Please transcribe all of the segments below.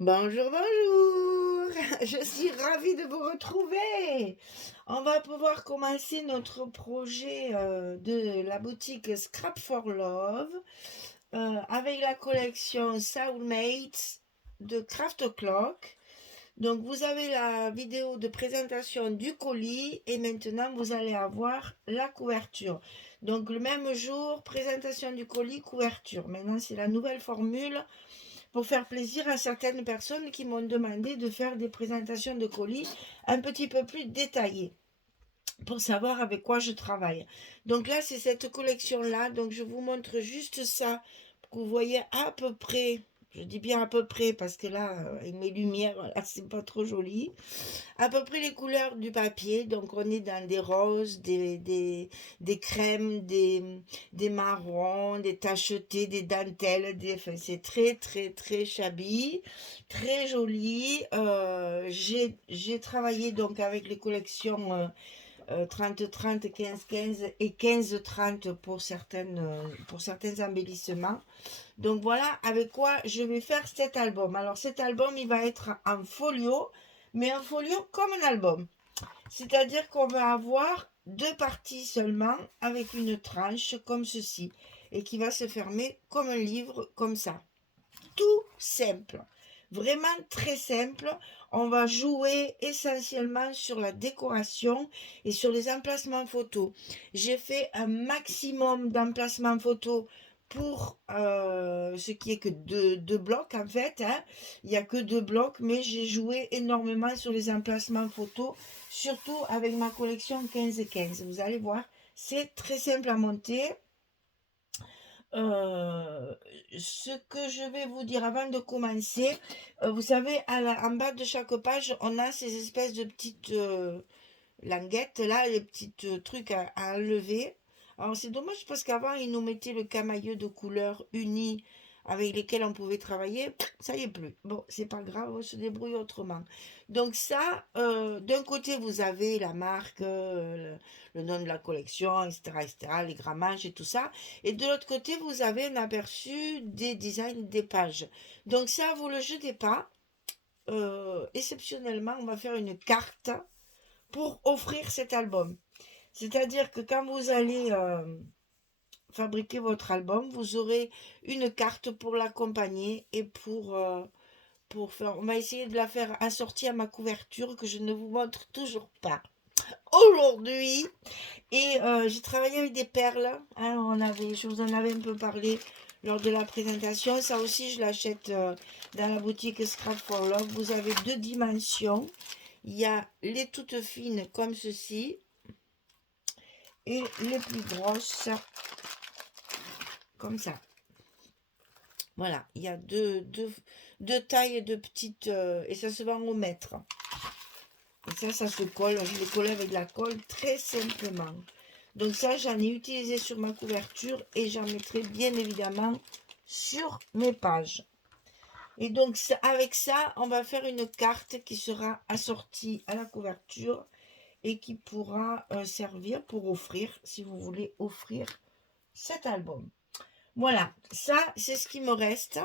Bonjour, bonjour! Je suis ravie de vous retrouver. On va pouvoir commencer notre projet de la boutique Scrap for Love avec la collection Soulmates de Craft Clock. Donc vous avez la vidéo de présentation du colis et maintenant vous allez avoir la couverture. Donc le même jour, présentation du colis, couverture. Maintenant c'est la nouvelle formule pour faire plaisir à certaines personnes qui m'ont demandé de faire des présentations de colis un petit peu plus détaillées pour savoir avec quoi je travaille. Donc là, c'est cette collection-là. Donc je vous montre juste ça pour que vous voyez à peu près. Je dis bien à peu près parce que là, avec mes lumières, là, c'est pas trop joli. À peu près les couleurs du papier. Donc on est dans des roses, des crèmes, des marrons, des tachetés, des dentelles. Enfin, c'est très très très shabby, très joli. J'ai travaillé donc avec les collections 30-30, 15-15 et 15-30 pour certains embellissements. Donc voilà avec quoi je vais faire cet album. Alors cet album, il va être en folio, mais un folio comme un album. C'est-à-dire qu'on va avoir deux parties seulement avec une tranche comme ceci et qui va se fermer comme un livre comme ça. Tout simple. Vraiment très simple. On va jouer essentiellement sur la décoration et sur les emplacements photos. J'ai fait un maximum d'emplacements photos pour ce qui est que deux blocs en fait. Hein. Il n'y a que deux blocs, mais j'ai joué énormément sur les emplacements photos, surtout avec ma collection 15-15. Vous allez voir, c'est très simple à monter. Euh, Ce que je vais vous dire avant de commencer, vous savez, en bas de chaque page, on a ces espèces de petites languettes là, les petites trucs à enlever. Alors c'est dommage parce qu'avant, ils nous mettaient le camailleux de couleurs unies avec lesquels on pouvait travailler. Ça y est plus. Bon, c'est pas grave, on se débrouille autrement. Donc ça, d'un côté, vous avez la marque, le nom de la collection, etc., etc., les grammages et tout ça. Et de l'autre côté, vous avez un aperçu des designs des pages. Donc ça, vous ne le jetez pas. Exceptionnellement, on va faire une carte pour offrir cet album. C'est-à-dire que quand vous allez fabriquer votre album, vous aurez une carte pour l'accompagner et pour faire... On va essayer de la faire assortie à ma couverture que je ne vous montre toujours pas aujourd'hui. Et j'ai travaillé avec des perles. Hein, je vous en avais un peu parlé lors de la présentation. Ça aussi, je l'achète dans la boutique Scrap for Love. Vous avez deux dimensions. Il y a les toutes fines comme ceci et les plus grosses comme ça. Voilà, il y a deux tailles de petites et ça se vend au mètre. Et ça se colle. Je l'ai collé avec de la colle très simplement. Donc ça, j'en ai utilisé sur ma couverture et j'en mettrai bien évidemment sur mes pages. Et donc avec ça, on va faire une carte qui sera assortie à la couverture et qui pourra servir pour offrir, si vous voulez offrir cet album. Voilà, ça c'est ce qui me reste.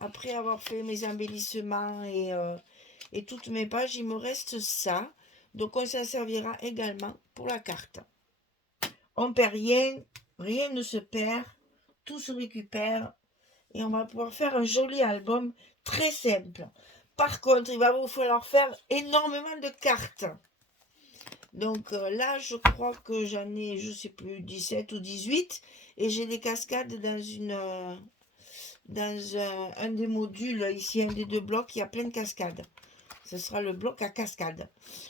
Après avoir fait mes embellissements et toutes mes pages, il me reste ça. Donc on s'en servira également pour la carte. On perd rien, rien ne se perd, tout se récupère et on va pouvoir faire un joli album très simple. Par contre, il va vous falloir faire énormément de cartes. Donc là, je crois que j'en ai, je sais plus, 17 ou 18 et j'ai des cascades dans un des modules, ici un des deux blocs, il y a plein de cascades. Ce sera le bloc à cascade.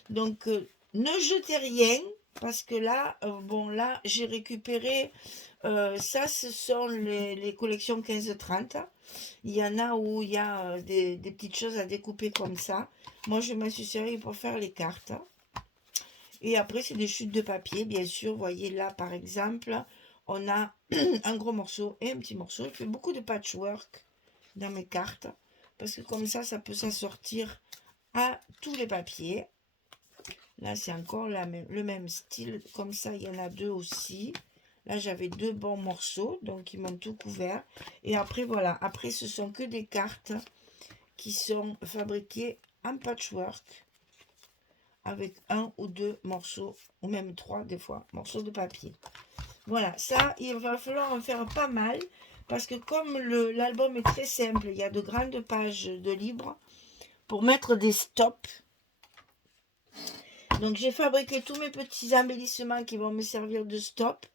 Donc ne jetez rien parce que là, bon là, j'ai récupéré, ça ce sont les collections 15-30. Il y en a où il y a des petites choses à découper comme ça. Moi, je m'en suis servi pour faire les cartes. Et après, c'est des chutes de papier, bien sûr. Vous voyez là, par exemple, on a un gros morceau et un petit morceau. Je fais beaucoup de patchwork dans mes cartes parce que comme ça peut s'assortir à tous les papiers. Là, c'est encore le même style. Comme ça, il y en a deux aussi. Là, j'avais deux bons morceaux, donc ils m'ont tout couvert. Et après, voilà. Après, ce sont que des cartes qui sont fabriqués en patchwork avec 1 ou 2 morceaux, ou même 3 des fois, morceaux de papier. Voilà, ça, il va falloir en faire pas mal, parce que comme l'album est très simple, il y a de grandes pages de livres pour mettre des stops. Donc j'ai fabriqué tous mes petits embellissements qui vont me servir de stop,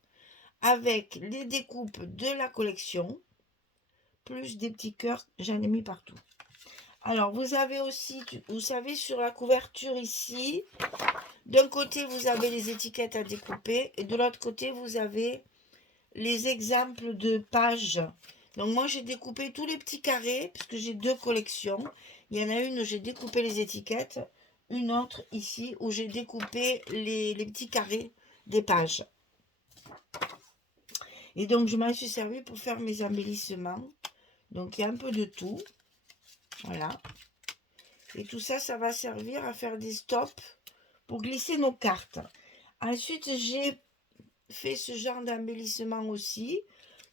avec les découpes de la collection, plus des petits cœurs, j'en ai mis partout. Alors, vous avez aussi, vous savez, sur la couverture ici, d'un côté, vous avez les étiquettes à découper, et de l'autre côté, vous avez les exemples de pages. Donc, moi, j'ai découpé tous les petits carrés, puisque j'ai 2 collections. Il y en a une où j'ai découpé les étiquettes, une autre ici, où j'ai découpé les petits carrés des pages. Et donc, je m'en suis servi pour faire mes embellissements. Donc, il y a un peu de tout. Voilà. Et tout ça, ça va servir à faire des stops pour glisser nos cartes. Ensuite, j'ai fait ce genre d'embellissement aussi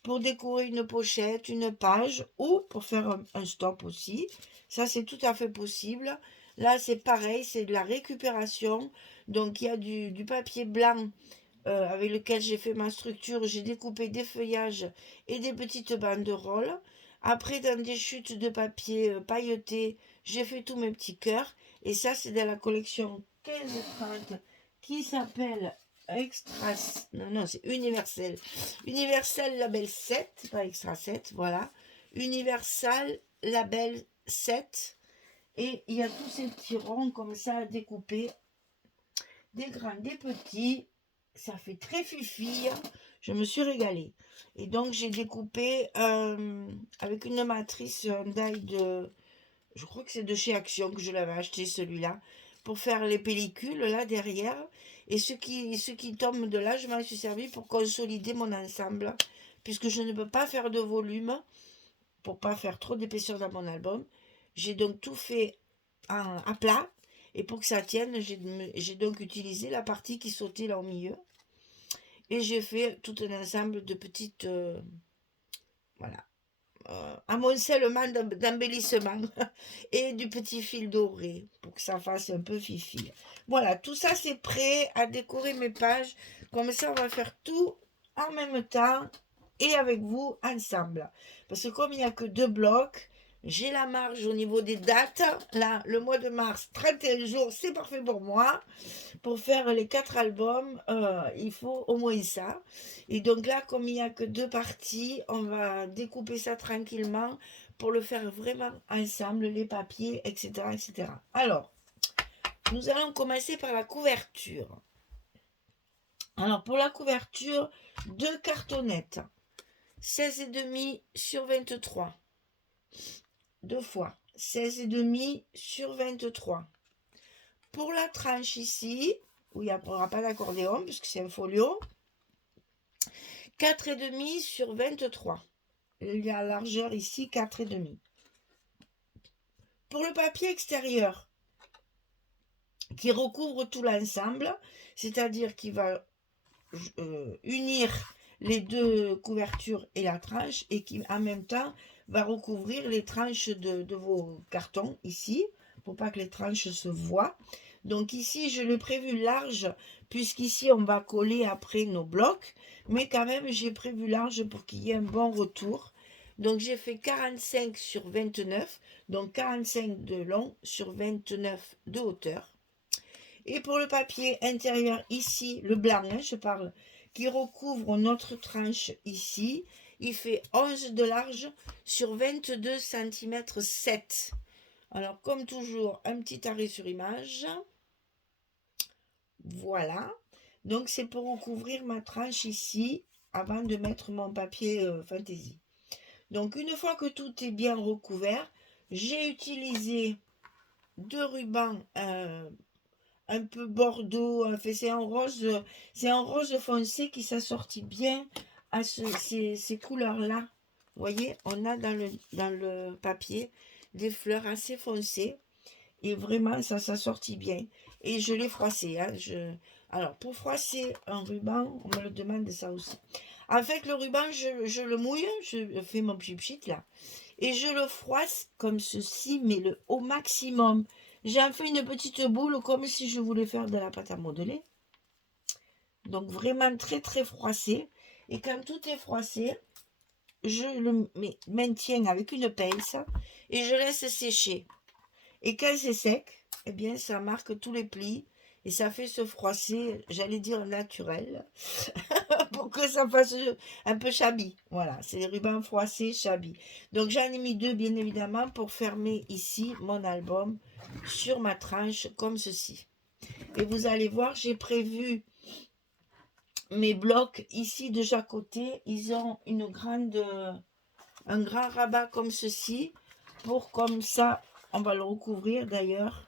pour décorer une pochette, une page ou pour faire un stop aussi. Ça, c'est tout à fait possible. Là, c'est pareil, c'est de la récupération. Donc, il y a du papier blanc avec lequel j'ai fait ma structure. J'ai découpé des feuillages et des petites banderoles. Après, dans des chutes de papier pailleté, j'ai fait tous mes petits cœurs. Et ça, c'est dans la collection 15-30 qui s'appelle Extra... Non, c'est Universel. Universel Label 7, pas Extra 7, voilà. Universal Label 7. Et il y a tous ces petits ronds comme ça à découper. Des grands, des petits. Ça fait très fifi. Je me suis régalée. Et donc, j'ai découpé avec une matrice, un die de... Je crois que c'est de chez Action que je l'avais acheté, celui-là, pour faire les pellicules, là, derrière. Et ce qui tombe de là, je m'en suis servi pour consolider mon ensemble, puisque je ne peux pas faire de volume, pour pas faire trop d'épaisseur dans mon album. J'ai donc tout fait à plat. Et pour que ça tienne, j'ai donc utilisé la partie qui sautait là au milieu. Et j'ai fait tout un ensemble de petites... voilà. Amoncellement d'embellissement et du petit fil doré pour que ça fasse un peu fifi. Voilà, tout ça c'est prêt à décorer mes pages. Comme ça, on va faire tout en même temps et avec vous ensemble. Parce que comme il n'y a que 2 blocs, j'ai la marge au niveau des dates. Là, le mois de mars, 31 jours, c'est parfait pour moi. Pour faire les 4 albums, il faut au moins ça. Et donc là, comme il n'y a que 2 parties, on va découper ça tranquillement pour le faire vraiment ensemble, les papiers, etc. etc. Alors, nous allons commencer par la couverture. Alors, pour la couverture, 2 cartonnettes. 16,5 sur 23. 2 fois. 16,5 sur 23. Pour la tranche ici, où il n'y aura pas d'accordéon, puisque c'est un folio, 4,5 sur 23. Il y a la largeur ici, 4,5. Pour le papier extérieur, qui recouvre tout l'ensemble, c'est-à-dire qui va unir les 2 couvertures et la tranche, et qui en même temps va recouvrir les tranches de vos cartons ici, pour pas que les tranches se voient. Donc ici, je l'ai prévu large, puisqu'ici, on va coller après nos blocs. Mais quand même, j'ai prévu large pour qu'il y ait un bon retour. Donc, j'ai fait 45 sur 29. Donc, 45 de long sur 29 de hauteur. Et pour le papier intérieur ici, le blanc, hein, je parle, qui recouvre notre tranche ici, il fait 11 de large sur 22 cm 7. Alors, comme toujours, un petit arrêt sur image. Voilà. Donc, c'est pour recouvrir ma tranche ici, avant de mettre mon papier fantaisie. Donc, une fois que tout est bien recouvert, j'ai utilisé 2 rubans un peu bordeaux. Enfin, c'est un rose foncé qui s'assortit bien à ces couleurs-là. Vous voyez, on a dans le papier des fleurs assez foncées. Et vraiment, ça s'assortit bien. Et je l'ai froissé. Hein. Alors, pour froisser un ruban, on me le demande ça aussi. En fait, le ruban, je le mouille. Je fais mon pchit là. et je le froisse comme ceci, mais au maximum. J'en fais une petite boule comme si je voulais faire de la pâte à modeler. Donc vraiment très très froissé. Et quand tout est froissé, je le maintiens avec une pince et je laisse sécher. Et quand c'est sec, eh bien ça marque tous les plis et ça fait se froisser, j'allais dire naturel, pour que ça fasse un peu shabby. Voilà, c'est des rubans froissés shabby. Donc j'en ai mis 2 bien évidemment pour fermer ici mon album sur ma tranche comme ceci. Et vous allez voir, j'ai prévu mes blocs ici de chaque côté. Ils ont un grand rabat comme ceci pour comme ça, on va le recouvrir d'ailleurs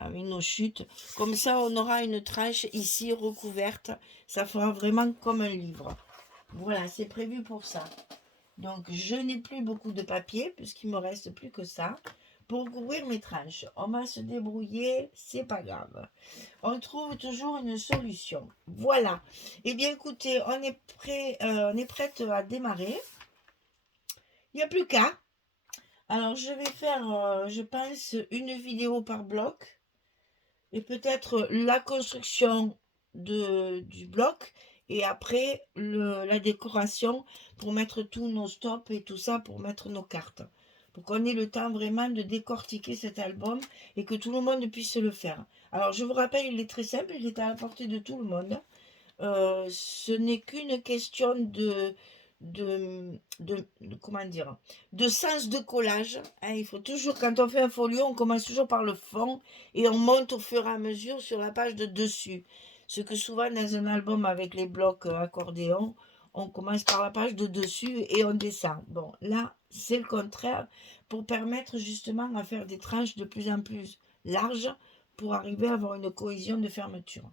avec nos chutes. Comme ça, on aura une tranche ici recouverte. Ça fera vraiment comme un livre. Voilà, c'est prévu pour ça. Donc, je n'ai plus beaucoup de papier puisqu'il me reste plus que ça pour couvrir mes tranches. On va se débrouiller, c'est pas grave. On trouve toujours une solution. Voilà. Eh bien, écoutez, on est prêt, on est prête à démarrer. Il n'y a plus qu'à. Alors, je vais faire, je pense, une vidéo par bloc. Et peut-être la construction du bloc et après la décoration pour mettre tous nos stops et tout ça pour mettre nos cartes. Pour qu'on ait le temps vraiment de décortiquer cet album et que tout le monde puisse le faire. Alors je vous rappelle, il est très simple, il est à la portée de tout le monde. Ce n'est qu'une question comment dire, de sens de collage, hein. Il faut toujours, quand on fait un folio, on commence toujours par le fond et on monte au fur et à mesure sur la page de dessus. Ce que souvent dans un album avec les blocs accordéon, on commence par la page de dessus et on descend. Bon, là, c'est le contraire pour permettre justement à faire des tranches de plus en plus larges pour arriver à avoir une cohésion de fermeture.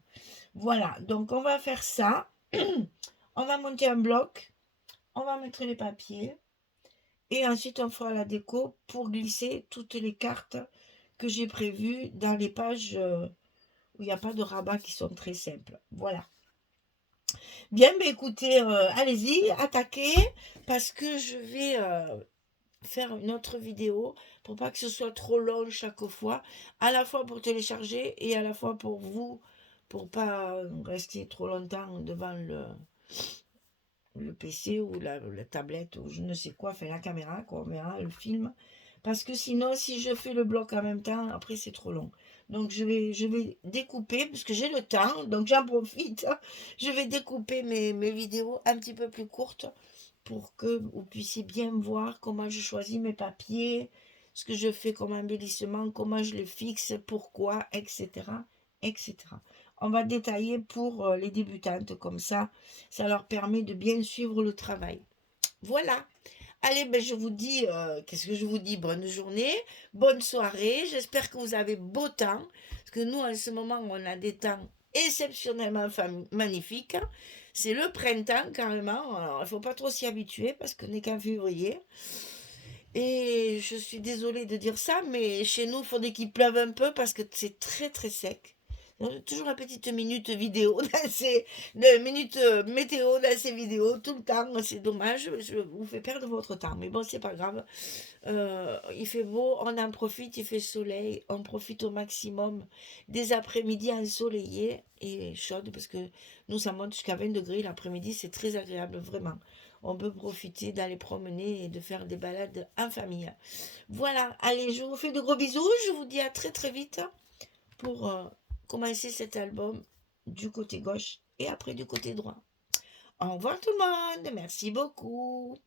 Voilà, donc on va faire ça. On va monter un bloc, on va mettre les papiers et ensuite on fera la déco pour glisser toutes les cartes que j'ai prévues dans les pages où il n'y a pas de rabat qui sont très simples. Voilà. Bien, mais écoutez, allez-y, attaquez parce que je vais faire une autre vidéo pour pas que ce soit trop long chaque fois, à la fois pour télécharger et à la fois pour vous, pour pas rester trop longtemps devant le PC ou la tablette ou je ne sais quoi, enfin la caméra, quoi, on verra le film. Parce que sinon, si je fais le bloc en même temps, après c'est trop long. Donc je vais découper, parce que j'ai le temps, donc j'en profite. Je vais découper mes vidéos un petit peu plus courtes pour que vous puissiez bien voir comment je choisis mes papiers, ce que je fais comme embellissement, comment je les fixe, pourquoi, etc. etc. On va détailler pour les débutantes, comme ça leur permet de bien suivre le travail. Voilà. Allez, ben je vous dis, qu'est-ce que je vous dis? Bonne journée, bonne soirée. J'espère que vous avez beau temps. Parce que nous, en ce moment, on a des temps exceptionnellement magnifiques. C'est le printemps, carrément. Alors, il ne faut pas trop s'y habituer parce qu'on n'est qu'en février. Et je suis désolée de dire ça, mais chez nous, il faudrait qu'il pleuve un peu parce que c'est très très sec. Toujours la petite minute vidéo dans minute météo dans ces vidéos tout le temps. C'est dommage, je vous fais perdre votre temps. Mais bon, c'est pas grave. Il fait beau, on en profite, il fait soleil, on profite au maximum des après-midi ensoleillés et chaudes parce que nous, ça monte jusqu'à 20 degrés l'après-midi, c'est très agréable, vraiment. On peut profiter d'aller promener et de faire des balades en famille. Voilà, allez, je vous fais de gros bisous, je vous dis à très très vite pour commencer cet album du côté gauche et après du côté droit. Au revoir tout le monde, merci beaucoup.